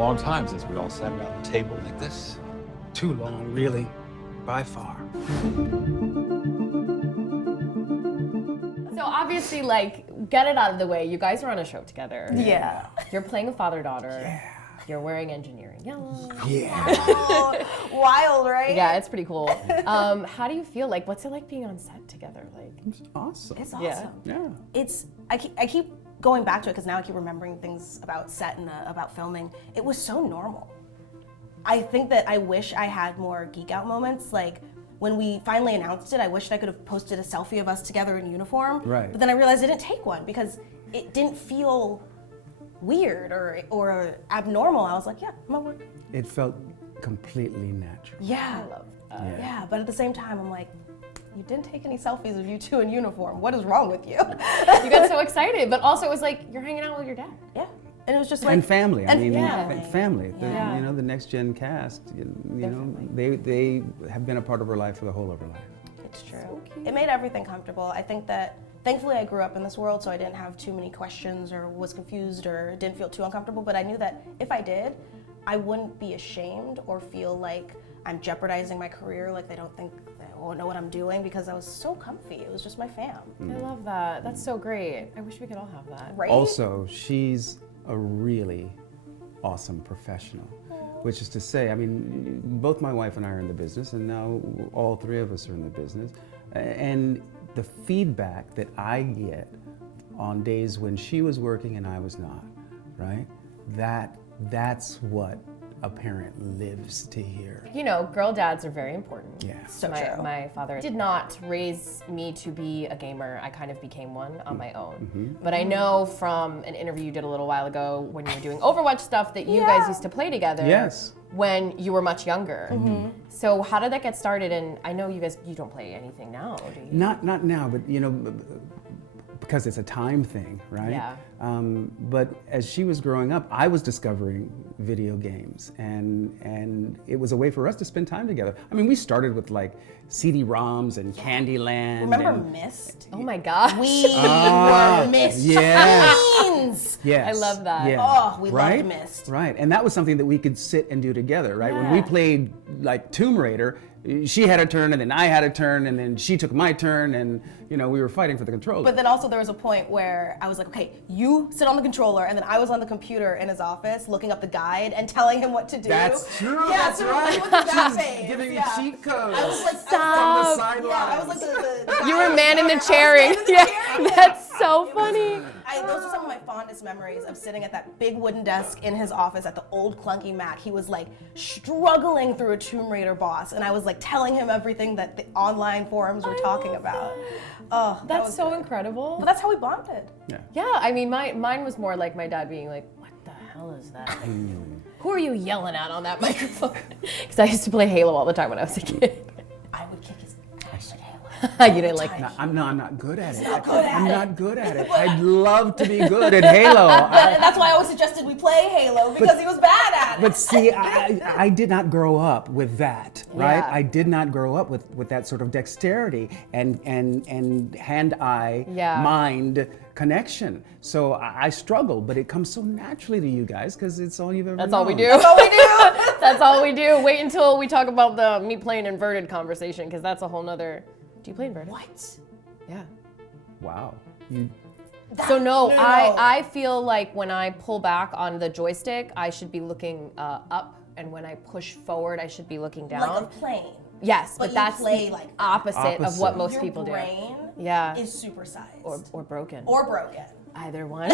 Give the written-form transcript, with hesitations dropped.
long time since we all sat around the table like this. Too long, really, by far. So obviously, like, get it out of the way. You guys are on a show together. Yeah. You're playing a father-daughter. Yeah. You're wearing engineering yellow. Yeah. Oh, wild, right? Yeah, it's pretty cool. How do you feel? Like, what's it like being on set together? Like, It's awesome. It's Yeah. awesome. Yeah. I keep going back to it because now I keep remembering things about set and about filming. It was so normal. I think that I wish I had more geek out moments. Like when we finally announced it, I wished I could have posted a selfie of us together in uniform. Right. But then I realized I didn't take one because it didn't feel weird or abnormal. I was like, yeah, I'm at work. It felt completely natural. Yeah. I love that. Yeah, but at the same time, I'm like, you didn't take any selfies of you two in uniform. What is wrong with you? You got so excited, but also it was like you're hanging out with your dad. Yeah. And it was just like And family. I mean, family. family. Yeah. You know, the next gen cast. You know, they have been a part of her life for the whole of her life. It's true. It made everything comfortable. I think that thankfully I grew up in this world, so I didn't have too many questions or was confused or didn't feel too uncomfortable. But I knew that if I did, I wouldn't be ashamed or feel like I'm jeopardizing my career, like they don't think they won't know what I'm doing, because I was so comfy. It was just my fam. I love that. That's so great. I wish we could all have that. Right? Also, she's a really awesome professional. Which is to say, I mean, both my wife and I are in the business, and now all three of us are in the business. And the feedback that I get on days when she was working and I was not, right? That's what a parent lives to hear. You know, girl dads are very important. Yeah. So my, my father did not raise me to be a gamer. I kind of became one on my own. But I know from an interview you did a little while ago when you were doing Overwatch stuff that you guys used to play together. Yes. When you were much younger. So how did that get started? And I know you don't play anything now, do you? Not now, but you know, because it's a time thing, right? Yeah. But as she was growing up, I was discovering video games, and it was a way for us to spend time together. I mean, we started with like CD-ROMs and Candyland. Remember and, Myst? Oh my gosh. We were Myst fiends. Yes. I love that. Yeah. Oh, we right? loved Myst. Right, and that was something that we could sit and do together, right? When we Yeah. played like Tomb Raider, she had a turn, and then I had a turn, and then she took my turn, and you know, we were fighting for the controller. But then also there was a point where I was like, okay, you sit on the controller, and then I was on the computer in his office looking up the guide and telling him what to do. That's true. Yeah, That's so right. with the She's phase, giving yeah. you cheat codes. I was like, Stop. From the sidelines. yeah, I was like the You were guy man in the was chairing. man in the Yeah, chair, yeah. that's so funny. Those are some of my fondest memories of sitting at that big wooden desk in his office at the old clunky Mac. He was like struggling through a Tomb Raider boss, and I was like telling him everything that the online forums were talking about. Oh, that That's was so good. incredible. But that's how we bonded. Yeah, I mean, mine was more like my dad being like, what the hell is that? Who are you yelling at on that microphone? Because I used to play Halo all the time when I was a kid. I would kick his ass at Halo. You didn't like No, I'm not good at it. not good at I'm it. not good at it. I'd love to be good at Halo. And that's why I always suggested we play Halo, because he was bad at it. But see, I did not grow up with that, right? Yeah. I did not grow up with that sort of dexterity and hand-eye Yeah. mind connection. So I struggle, but it comes so naturally to you guys because it's all you've ever That's known. all we do. That's all we do. That's all we do. Wait until we talk about the me playing inverted conversation, because that's a whole nother. Do you play inverted? What? Yeah. Wow. So no, no. I feel like when I pull back on the joystick, I should be looking up, and when I push forward, I should be looking down. Like a plane. Yes, But but you that's play the like that. opposite of what Opposite. most Your people do. brain Yeah. is supersized. Or broken. Or broken. Either one.